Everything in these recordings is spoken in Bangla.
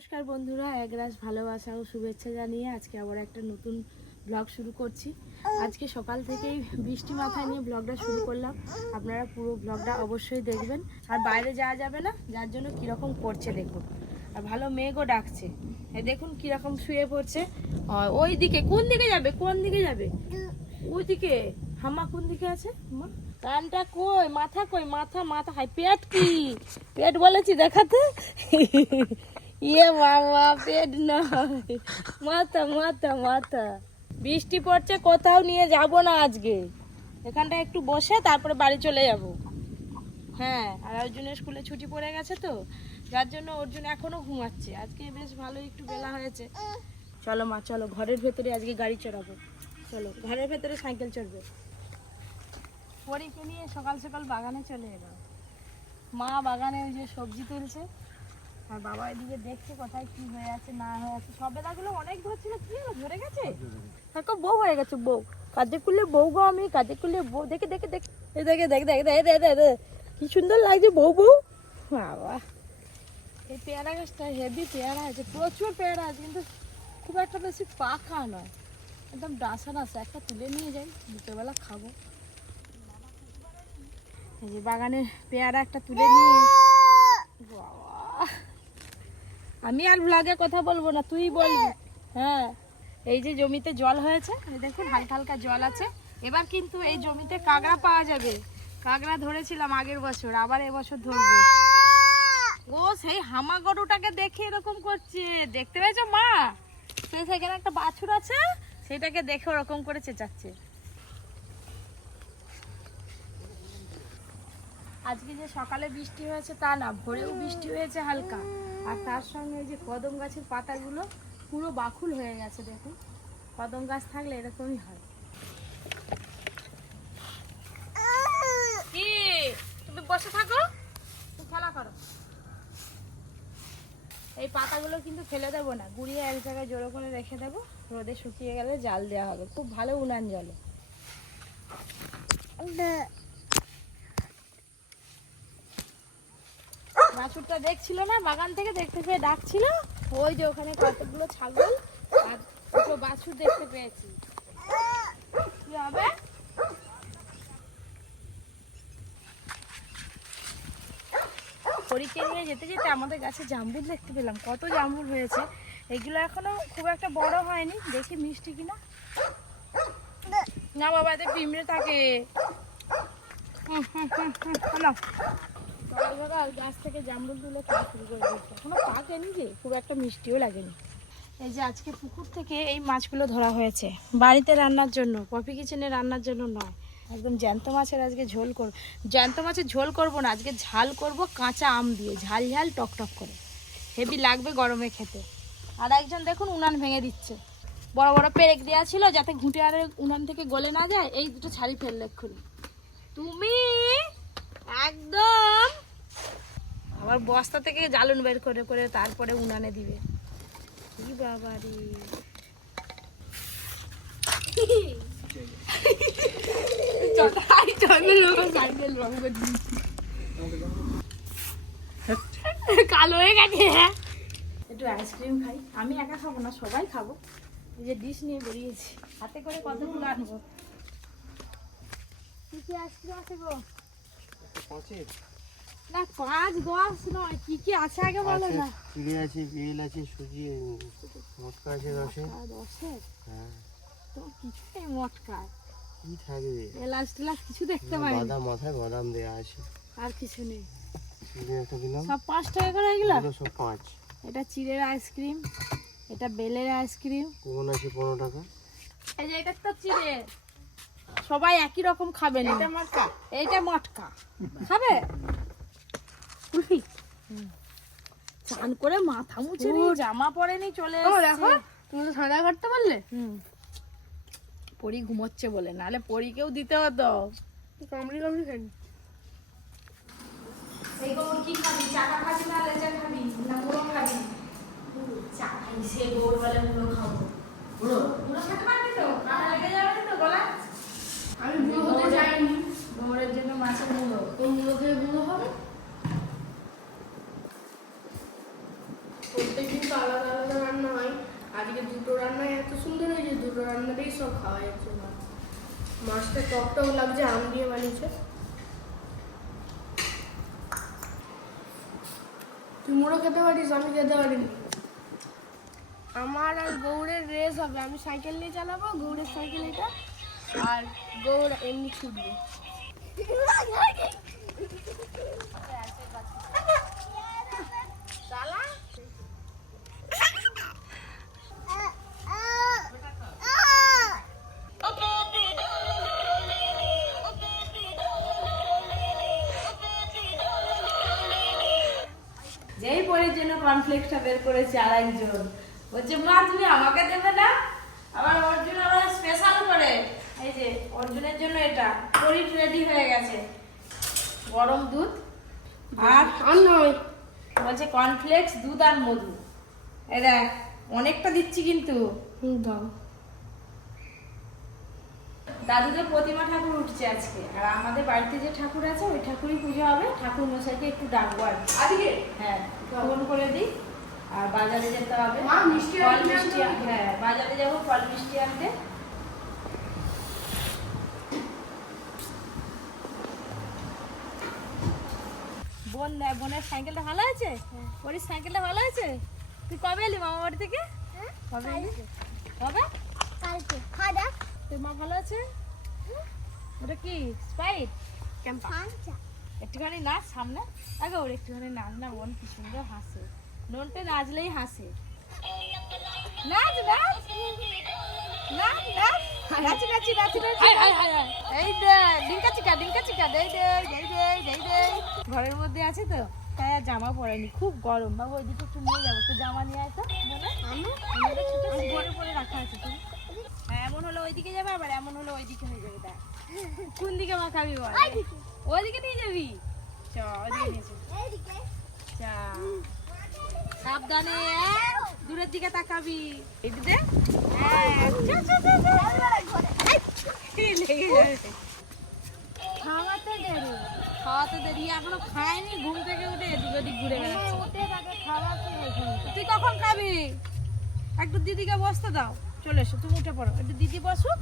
নমস্কার বন্ধুরা, একরাশ ভালোবাসা ও শুভেচ্ছা জানিয়ে আজকে আবার একটা নতুন ব্লগ শুরু করছি। আজকে সকাল থেকেই বৃষ্টি মাথায় নিয়ে ব্লগটা শুরু করলাম। আপনারা পুরো ব্লগটা অবশ্যই দেখবেন। আর বাইরে যাওয়া যাবে না, যার জন্য কীরকম করছে দেখুন। আর ভালো মেঘও ডাকছে। দেখুন কীরকম শুয়ে পড়ছে। ওই দিকে কোন দিকে যাবে? কোন দিকে যাবে? ওই দিকে হামা কোন দিকে আছে? কানটা কই? মাথা কই? মাথা মাথা, হাই, পেট কি? পেট বলেছি দেখাতে? ইয়ে বাবা, পেট নয়। মাথা মাথা মাথা। বৃষ্টি পড়ছে, কোথাও নিয়ে যাব না আজকে। এখানটা একটু বসে, তারপরে বাড়ি চলে যাব। হ্যাঁ আর অর্জুনের স্কুলে ছুটি পড়ে গেছে তো, যার জন্য অর্জুন এখনও ঘুমাচ্ছে। আজকে বেশ ভালোই একটু বেলা হয়েছে। চলো মা, চলো, ঘরের ভেতরে আজকে গাড়ি চড়াবো। চলো, ঘরের ভেতরে সাইকেল চড়বে। পরীকে নিয়ে সকাল সকাল বাগানে চলে এলাম। মা বাগানে ওই যে সবজি তুলছে আর বাবা এদিকে দেখছে কোথায় কি হয়ে আছে, না হয়ে আছে। সবেদাগুলো অনেক ধরছিল কি হলো, ধরে গেছে? দেখো বউ হয়ে গেছে, বউ। কাজে করলে বউ গো আমি, কাজে করলে বউ। দেখে দেখে দেখে দেখে দেখে দেখে দেখে দেখে দেখে কি সুন্দর লাগছে বউ বউ। বাবা। এই পেয়ারা গাছটা হেভি পেয়ারা আছে, প্রচুর পেয়ারা আছে, কিন্তু খুব একটা বেশি পাকা নয়। একদম ডাসা ডাসা, একটা তুলে নিয়ে যাই, দুপুরবেলা খাব। এই যে বাগানের পেয়ারা একটা তুলে নিয়ে বাবা। আমি আর ব্লগে কথা বলব না, তুই বলবি হ্যাঁ এই যে জমিতে জল হয়েছে দেখুন হালকা হালকা জল আছে। এবার কিন্তু এই জমিতে কাঁকড়া পাওয়া যাবে। কাঁকড়া ধরেছিলাম আগের বছর, আবার এবছর ধরবো। ও, সেই হামা গরুটাকে দেখে এরকম করছে। দেখতে পেয়েছ মা? সেখানে একটা বাছুর আছে, সেটাকে দেখে ওরকম করে চেঁচাচ্ছে। আজকে যে সকালে বৃষ্টি হয়েছে তা না, ভোরেও বৃষ্টি হয়েছে হালকা। আর তার সঙ্গে এই যে কদম গাছের পাতাগুলো পুরো বাকুল হয়ে গেছে, দেখুন। কদম গাছ থাকলে এরকমই হয়। কি? তুমি বসে থাকো। খেলা করো। এই পাতাগুলো কিন্তু ফেলে দেবো না, গুড়িয়ে এক জায়গায় জড়ো করে রেখে দেবো। রোদে শুকিয়ে গেলে জাল দেওয়া হবে, খুব ভালো উনান জলে। বাছুরটা দেখছিল না বাগান থেকে দেখতে পেয়ে ডাকছিল ওই যে ওখানে কতগুলো ছাগল আর দুটো বাছুর দেখতে পেয়েছি কি হবে পরীক্ষা নিয়ে যেতে যেতে আমাদের গাছে জামরুল দেখতে পেলাম কত জামরুল হয়েছে এগুলো এখনও খুব একটা বড় হয়নি দেখি মিষ্টি কিনা না বাবা এতে পিঁমড়ে থাকে হুম, হুম, হুম, হুম। গাছ থেকে তুলে খুব একটা মিষ্টিও লাগেনি। এই যে আজকে পুকুর থেকে এই মাছগুলো ধরা হয়েছে। বাড়িতে রান্নার জন্য কিচেনে রান্নার জন্য নয়। একদম জ্যান্ত মাছের আজকে ঝোল করব জ্যান্ত মাছের ঝোল করব না, আজকে ঝাল করব কাঁচা আম দিয়ে, ঝাল ঝাল টক টক করে। হেভি লাগবে গরমে খেতে। আর একজন দেখুন উনান ভেঙে দিচ্ছে। বড় বড় পেরেক দেওয়া ছিল যাতে ঘুঁটে আর উনান থেকে গলে না যায়, এই দুটো ছাড়ি ফেললে এক্ষুনি। তুমি একদম। আবার বস্তা থেকে জ্বালন বের করে করে তারপরে উনানে দিবে। কি বাবা রে কালো হয়ে গেছে একটু আইসক্রিম খাই। আমি একা খাব না সবাই খাব। এই যে ডিশ নিয়ে বেরিয়েছি। হাতে করে কতগুলো আনব? কি কি আইসক্রিম আছে গো? না পাঁচ গছ নয় কি কি আছে আগে বলো না। চিড়ে আছে বেল আছে সুজি মটকা আছে রসে হ্যাঁ। তো কিছু নেই মটকার কি থাকবে? এলাচ টেলাচ কিছু দেখতে পারি বাদাম মাথায় বাদাম দেওয়া আছে। আর কিছু নেই। চিড়ে একটা দিলাম সব পাঁচ টাকা করে এগুলো? এগুলো সব পাঁচ। এটা চিড়ের আইসক্রিম এটা বেলের আইসক্রিম। কোন আছে পনেরো টাকা? এই যে এটা তো চিড়ে। সবাই একই রকম খাবে না। এটা মটকা। এইটা মটকা। খাবে? কুলফি চান করে মাথা মুছে নি জামা পরে পরেনি চলে দেখো। তুমি তো সাদা কাটতে পারলে হুম। পরি ঘুমোচ্ছে বলে। নাহলে পরীকেও দিতে হতো। কামড়ি কামড়ি খাই এই কি খাবি? চাকা খাবি না লেজা খাবি না মুড়ো খাবি চা খাই সে গোবর বলে মুড়ো খাব মুড়ো মুড়ো খেতে পারবি তো কানা লেগে যাবে না তো গলা আমি বুড়ো হতে যাইনি গোবরের জন্য মাছের মুড়ো কোন মুখে বুড়ো হবে প্রত্যেকদিন তো আলাদা আলাদা রান্না হয় আজকে দুটো রান্নাই এত সুন্দর হয়েছে দুটো রান্নাতেই সব খাওয়া যাচ্ছে মাছ মাছটা টকটক লাগছে আম দিয়ে বানিয়েছে তুই মুড়ো খেতে পারিস আমি খেতে পারিনি। আমার আর গৌড়ের রেস হবে। আমি সাইকেল নিয়ে চালাবো গৌড়ের সাইকেল এটা আর গৌড় এমনি ছুটবে। যেই জন্য কনফ্লেক্সটা বের করেছে আর একজন বলছে মা তুমি আমাকে দেবে না? আবার অর্জুন আবার স্পেশাল করে। এই যে অর্জুনের জন্য এটা পরিট রেডি হয়ে গেছে। গরম দুধ আর নয় বলছে কনফ্লেক্স দুধ আর মধু। এই দেখ অনেকটা দিচ্ছি কিন্তু। দাও। দাদুদের প্রতিমা ঠাকুর উঠছে আজকে। আর আমাদের বাড়িতে যে ঠাকুর আছে ওই ঠাকুরই পুজো হবে। ঠাকুর মশাইকে একটু ডাকবো আর কি। আজকে? হ্যাঁ ফোন করে দিই। আর বাজারে যেতে হবে। মা, মিষ্টি ফল মিষ্টি হ্যাঁ বাজারে যাব ফল মিষ্টি আনতে। বোন বোনের সাইকেলটা ভালো আছে? ওর সাইকেলটা ভালো আছে? তুই কবে এলি মামা বাড়ি থেকে? কবে এলি? কবে? কালকে। খাওয়া তোর মা ভালো আছে? ওটা কি? একটুখানি নাচ সামনে। আগে ওর একটুখানি নাচ না বোন কি সুন্দর হাসে। ননটে নাচলেই হাসে। নাচ নাচ। নাচ নাচ। নাচি নাচি নাচি নাচি। এই দে ডিঙ্কা চিকা ডিঙ্কা চিকা দেই দে দেই দে দেই দে ঘরের মধ্যে আছে তো? তাই আর জামা পরেনি খুব গরম। বাবু ওইদিকে একটু নিয়ে যাব একটু জামা নিয়ে আসো আমি? পরে রাখা আছে তুমি? হ্যাঁ, এমন হলো ওইদিকে যাবে আবার এমন হলো ওইদিকে হয়ে যাবে দেখ। কোন দিকে মা খাবি বল? ওইদিকে। নিয়ে যাবি? চ ওইদিকে নিয়ে। চা। সাবধানে হ্যাঁ? দূরের দিকে তাকাবি। এদিকে হ্যাঁ। খাওয়াতে দেরি। খাওয়াতে দেরি এখনও খায়নি ঘুম থেকে উঠে এদিক ওদিক ঘুরে তাকে খাওয়াতে তুই কখন খাবি? একটু দিদিকে বসতে দাও। চলে এসো তুমি উঠে পড়ো। একটু দিদি বসুক।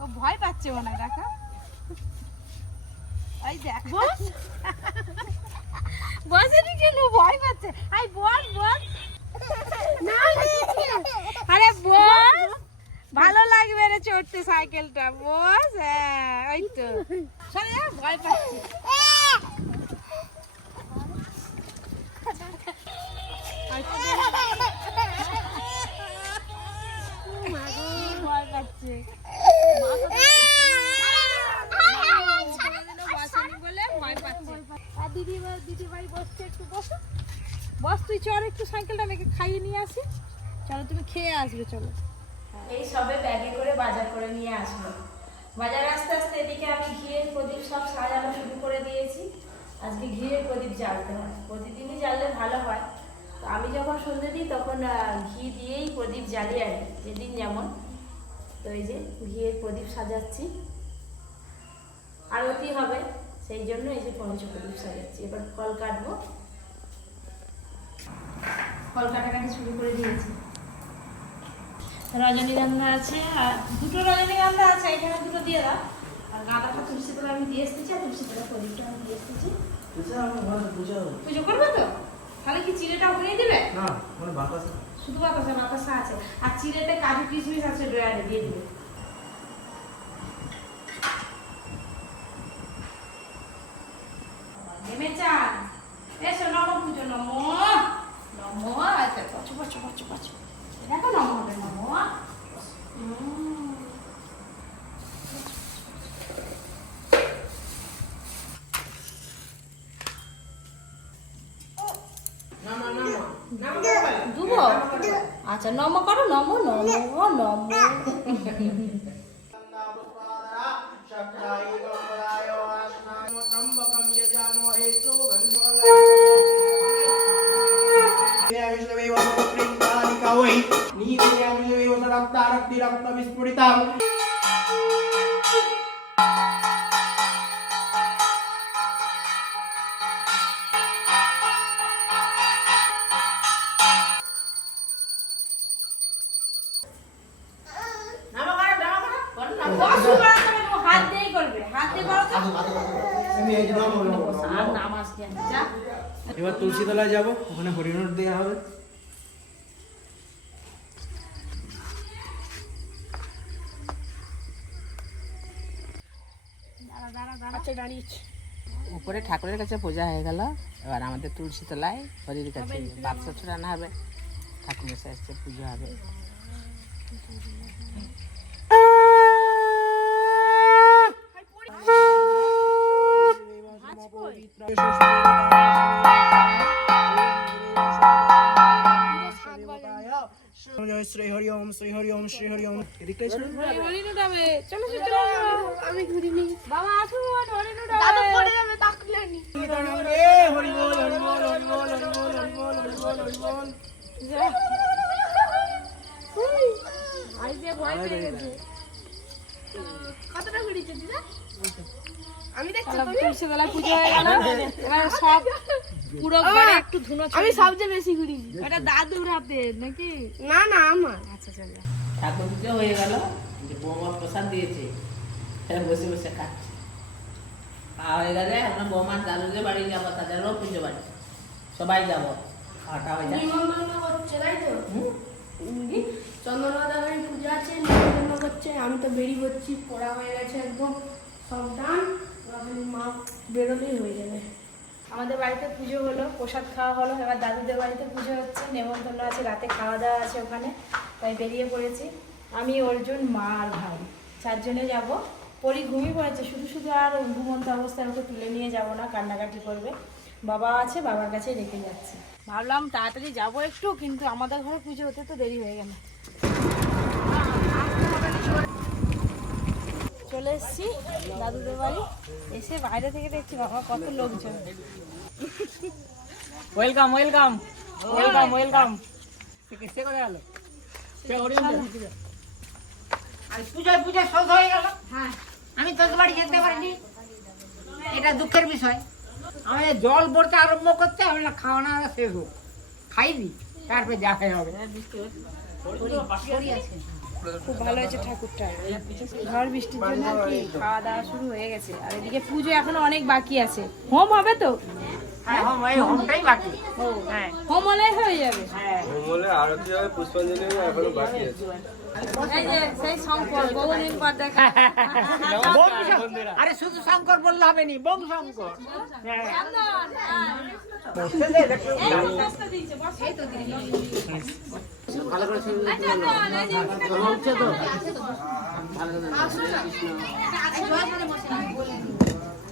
ও ভয় পাচ্ছে মনে হয় দেখা এই দেখ। বস। বসেনি কেন ভয় পাচ্ছে। আই বস বস। না আরে বস। ভালো লাগবে রে চড়তে সাইকেলটা। বস হ্যাঁ ওই তো। সরে ভয় পাচ্ছে। ভয় পাচ্ছে কোনোদিনও বসেনি বলে ভয় পাচ্ছে আর দিদি দিদি ভাই বসছে একটু বসো বস তুই চল একটু সাইকেলটা মেয়েকে খাইয়ে নিয়ে আসি চলো তুমি খেয়ে আসবে চলো এই সবে ব্যাগে করে বাজার করে নিয়ে আসলো বাজারে আস্তে আস্তে এদিকে আমি ঘিয়ের প্রদীপ সব সাজানো শুরু করে দিয়েছি আজকে ঘিয়ের প্রদীপ জ্বালতে হয় প্রতিদিনই জ্বাললে ভালো হয় তো আমি যখন সন্ধে দিই তখন আহ, ঘি দিয়েই প্রদীপ জ্বালি আর যেদিন যেমন। তো এই যে ঘিয়ের প্রদীপ সাজাচ্ছি। আরতি হবে সেই জন্য এই যে পঞ্চপ্রদীপ সাজাচ্ছি। এবার কল কাটবো। কল কাটাকাটি শুরু করে দিয়েছি। রজনীগন্ধা আছে আর দুটো রজনীগন্ধা আছে এখানে দুটো দিয়ে দাও। আর গাঁদাটা তুলসী তলা আমি দিয়ে এসেছি আর তুলসী তলা প্রদীপটা আমি দিয়ে এসেছি। পুজো করবে তো তাহলে কি চিড়েটা ওখানে দিবে না মানে বাতাসা শুধু বাতাসা বাতাসা আছে। আর চিড়েতে কাজু কিশমিশ আছে ড্রয়ারে দিয়ে দিবে। দুব আচ্ছা নম করো নম নম নম नीति रक्त रक्ति रक्त विस्फुटिता এবার তুলসীতলায় যাব ওখানে হরিণর দেওয়া হবে। আচ্ছা উপরে ঠাকুরের কাছে পূজা হয়ে গেল। এবার আমাদের তুলসী তলায় হরির কাছে বাক্স ছড়ানো হবে। ঠাকুর মশাই আসছে পুজো হবে। আমি ঘুরিনি বাবা আসুন হরিণ দাদু পড়ে যাবে তাকলে নি। হরি বল হরি বল হরি বল হরি বল হরি বল হরি বল হরি বল। ভাই যে ভয় পেয়ে গেছে। কতটা ঘুরিয়েছে দিদা? আমি দেখছি তাহলে তুলসী পুজো হয়ে গেল। এবার সব পুরো ঘরে একটু ধুনো আমি সবচেয়ে বেশি ঘুরি এটা দাদুর হাতে নাকি? না না আমার। আচ্ছা চলো। ঠাকুর পুজো হয়ে গেল। যে বৌমা প্রসাদ দিয়েছে সেটা বসে বসে খাচ্ছে। খাওয়া হয়ে গেলে আমরা বৌমার দাদুদের বাড়ি যাব তাদেরও পুজো বাড়ি। সবাই যাব। খাওয়াটা হয়ে করছে তাই তো? চন্দ্রনাথা বাড়ি পূজা আছে নিমন্ত্রণ করছে আমি তো বেরিয়ে পড়ছি পড়া হয়ে গেছে একদম। সব ডান মা বেরোলেই হয়ে যাবে। আমাদের বাড়িতে পুজো হলো, প্রসাদ খাওয়া হলো, এবার দাদুদের বাড়িতে পুজো হচ্ছে, নেমন্তন্ন আছে, রাতে খাওয়া দাওয়া আছে ওখানে, তাই বেরিয়ে পড়েছি। আমি, অর্জুন, মা আর ভাই, চারজনে যাব। পরি ঘুমিয়ে পড়েছে, শুধু শুধু আর ঘুমন্ত অবস্থায় ওকে তুলে নিয়ে যাব না, কান্নাকাটি করবে। বাবা আছে, বাবার কাছে রেখে যাচ্ছে। ভাবলাম তাড়াতাড়ি যাব একটু, কিন্তু আমাদের ঘরে পুজো হতে তো দেরি হয়ে গেল। চলে এসেছি দাদুদের বাড়ি। এসে বাইরে থেকে দেখছি বাবা কত লোকজন। ওয়েলকাম ওয়েলকাম ওয়েলকাম ওয়েলকাম সে করে গেল। পূজায় হয়ে গেল। হ্যাঁ। আমি তোদের বাড়ি যেতে পারিনি। এটা দুঃখের বিষয়। আমি জল পড়তে আরম্ভ করতে আমি না খাওয়া না শেষ হোক। খাইবি তারপরে যা খাই হবে। খুব ভালো হয়েছে ঠাকুরটা। ঝড় বৃষ্টির জন্য আর কি খাওয়া দাওয়া শুরু হয়ে গেছে। আর এদিকে পুজো এখনও অনেক বাকি আছে। হোম হবে তো? হ্যাঁ হোম এই হোমটাই বাকি হ্যাঁ হোম হলে হয়ে যাবে হ্যাঁ মঙ্গলে আরতি হবে পুষ্পাঞ্জলি এখনও বাকি আছে এই যে সেই শঙ্কর বহুদিন পর দেখা বোম শঙ্কর। আরে শুধু শঙ্কর বললে হবে নি বোম শঙ্কর হ্যাঁ হ্যাঁ। বসতে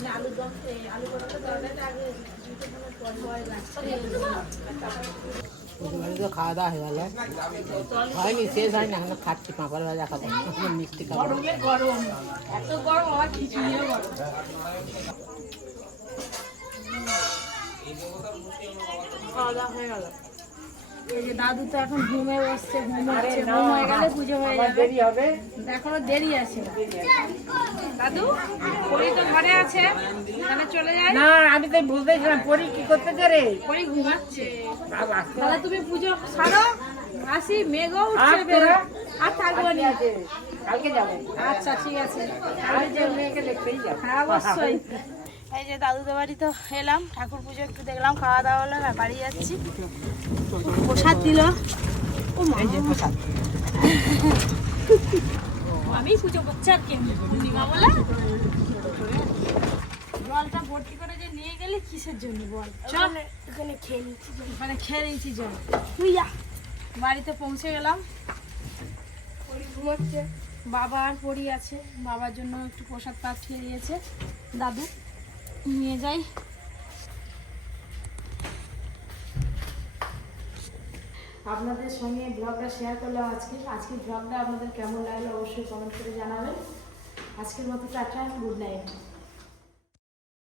তো না এটা সবাই একসঙ্গে বসে গেলে তো খাওয়া দাওয়া হয়ে গেল। হয়নি শেষ হয়নি এখন খাচ্ছি পাঁপড় ভাজা খাব। মিষ্টি খাব। এত গরম আমার খিচুড়িও খাওয়া দাওয়া হয়ে গেল। এই যে দাদু তো এখন ঘুমে বসছে ঘুম হচ্ছে ঘুম হয়ে গেলে পুজো হয়ে যাবে। এখনও দেরি আছে। দাদু পরি তো ঘরে আছে তাহলে চলে যাই। না আমি তো বুঝতেছিলাম পরি কি করতেছে রে পরি ঘুমাচ্ছে। তাহলে তুমি পুজো সারো আসি মেঘও উঠছে বেরো। আর থাকব নি। কালকে যাব। আচ্ছা ঠিক আছে। আমি যে মেয়েকে দেখতেই যাব। হ্যাঁ অবশ্যই। এই যে দাদুদের বাড়ি তো এলাম ঠাকুর পুজো একটু দেখলাম খাওয়া দাওয়া হলো এবার বাড়ি যাচ্ছি। প্রসাদ দিল। প্রসাদ আমি পুজো করছি আর কি পূর্ণিমা বলে। জলটা ভর্তি করে যে নিয়ে গেলি কিসের জন্য বল? চল। এখানে খেয়ে নিচ্ছি ওখানে খেয়ে নিয়েছি জল। তুই যা। বাড়িতে পৌঁছে গেলাম। ঘুমাচ্ছে। বাবা আর পড়ি আছে। বাবার জন্য একটু প্রসাদ পাঠিয়ে দিয়েছে দাদু। নিয়ে যাই। আপনাদের সঙ্গে ব্লগটা শেয়ার করলাম আজকে। আজকে ব্লগটা আপনাদের কেমন লাগল অবশ্যই কমেন্ট করে জানাবেন। আজকের মতো টাটা গুড নাইট